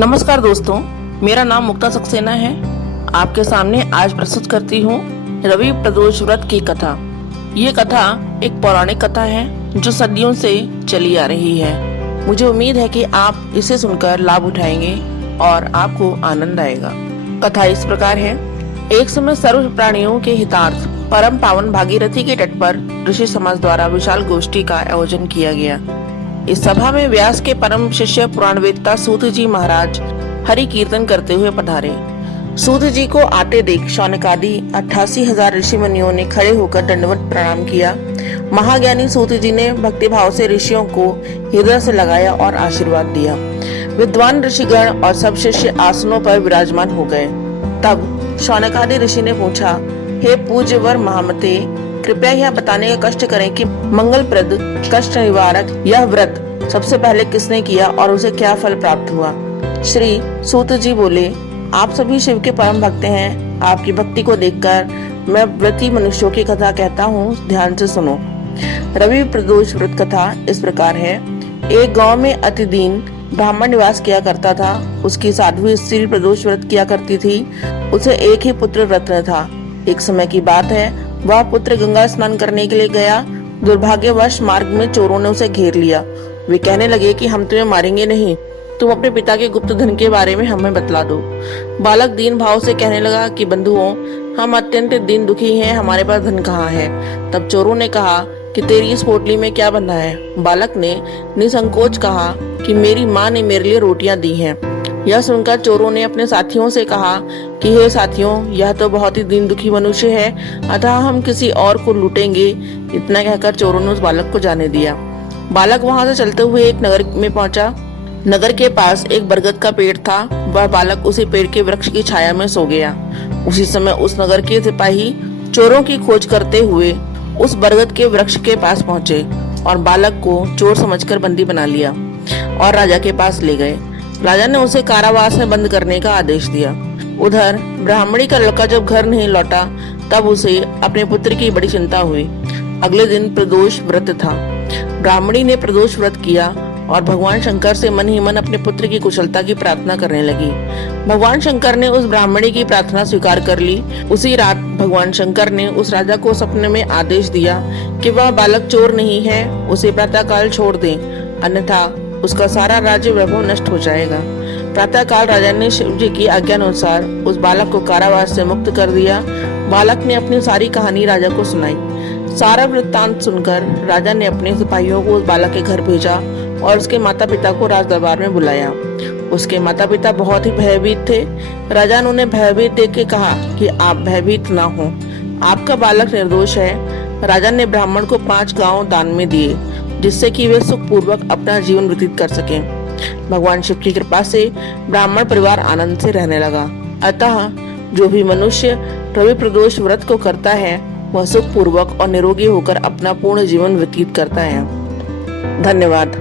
नमस्कार दोस्तों, मेरा नाम मुक्ता सक्सेना है। आपके सामने आज प्रस्तुत करती हूँ रवि प्रदोष व्रत की कथा। ये कथा एक पौराणिक कथा है जो सदियों से चली आ रही है। मुझे उम्मीद है कि आप इसे सुनकर लाभ उठाएंगे और आपको आनंद आएगा। कथा इस प्रकार है। एक समय सर्व प्राणियों के हितार्थ परम पावन भागीरथी के तट पर ऋषि समाज द्वारा विशाल गोष्ठी का आयोजन किया गया। इस सभा में व्यास के परम शिष्य पुराणवेत्ता सूत जी महाराज हरि कीर्तन करते हुए पधारे। सूत जी को आते देख शौनकादि 88,000 ऋषि मुनियों ने खड़े होकर दंडवत प्रणाम किया। महाज्ञानी सूत जी ने भक्ति भाव से ऋषियों को हृदय से लगाया और आशीर्वाद दिया। विद्वान ऋषिगण और सब शिष्य आसनों पर विराजमान हो गए। तब शौनकादि ऋषि ने पूछा, हे पूज्यवर महामते, कृपया यह बताने का कष्ट करें कि मंगलप्रद कष्ट निवारक यह व्रत सबसे पहले किसने किया और उसे क्या फल प्राप्त हुआ। श्री सूत जी बोले, आप सभी शिव के परम भक्त हैं। आपकी भक्ति को देखकर मैं व्रती मनुष्यों की कथा कहता हूँ, ध्यान से सुनो। रवि प्रदोष व्रत कथा इस प्रकार है। एक गांव में अतिदीन ब्राह्मण निवास किया करता था। उसकी साध्वी स्त्री प्रदोष व्रत किया करती थी। उसे एक ही पुत्र रत्न था। एक समय की बात है, वह पुत्र गंगा स्नान करने के लिए गया। दुर्भाग्यवश मार्ग में चोरों ने उसे घेर लिया। वे कहने लगे कि हम तुम्हें मारेंगे नहीं, तुम अपने पिता के गुप्त धन के बारे में हमें बतला दो। बालक दीन भाव से कहने लगा कि बंधुओं, हम अत्यंत दीन दुखी हैं, हमारे पास धन कहाँ है। तब चोरों ने कहा कि तेरी इस पोटली में क्या बंधा है। बालक ने निसंकोच कहा कि मेरी माँ ने मेरे लिए रोटियां दी हैं। यह सुनकर चोरों ने अपने साथियों से कहा कि हे साथियों, यह तो बहुत ही दीन दुखी मनुष्य है, अतः हम किसी और को लूटेंगे। इतना कहकर चोरों ने उस बालक को जाने दिया। बालक वहां से चलते हुए एक नगर में पहुंचा। नगर के पास एक बरगद का पेड़ था। वह बालक उसी पेड़ के वृक्ष की छाया में सो गया। उसी समय उस नगर के सिपाही चोरों की खोज करते हुए उस बरगद के वृक्ष के पास पहुंचे और बालक को चोर समझकर बंदी बना लिया और राजा के पास ले गए। राजा ने उसे कारावास में बंद करने का आदेश दिया। उधर ब्राह्मणी का लड़का जब घर नहीं लौटा, तब उसे अपने पुत्र की बड़ी चिंता हुई। अगले दिन प्रदोष व्रत था। ब्राह्मणी ने प्रदोष व्रत किया और भगवान शंकर से मन ही मन अपने पुत्र की कुशलता की प्रार्थना करने लगी। भगवान शंकर ने उस ब्राह्मणी की प्रार्थना स्वीकार कर ली। उसी रात भगवान शंकर ने उस राजा को सपने में आदेश दिया कि वह बालक चोर नहीं है, उसे प्रातःकाल छोड़ दें, अन्यथा उसका सारा राज्य वैभव नष्ट हो जाएगा। प्रातःकाल राजा ने शिव जी की आज्ञा अनुसार उस बालक को कारावास से मुक्त कर दिया। बालक ने अपनी सारी कहानी राजा को सुनाई। सारा वृत्तांत सुनकर राजा ने अपने सिपाहियों को उस बालक के घर भेजा और उसके माता पिता को राज दरबार में बुलाया। उसके माता पिता बहुत ही भयभीत थे। राजा ने उन्हें भयभीत देख के कहा कि आप भयभीत ना हो, आपका बालक निर्दोष है। राजा ने ब्राह्मण को 5 गांव दान में दिए, जिससे कि वे सुख पूर्वक अपना जीवन व्यतीत कर सकें। भगवान शिव की कृपा से ब्राह्मण परिवार आनंद से रहने लगा। अतः जो भी मनुष्य रवि प्रदोष व्रत को करता है, वह सुख पूर्वक और निरोगी होकर अपना पूर्ण जीवन व्यतीत करता है। धन्यवाद।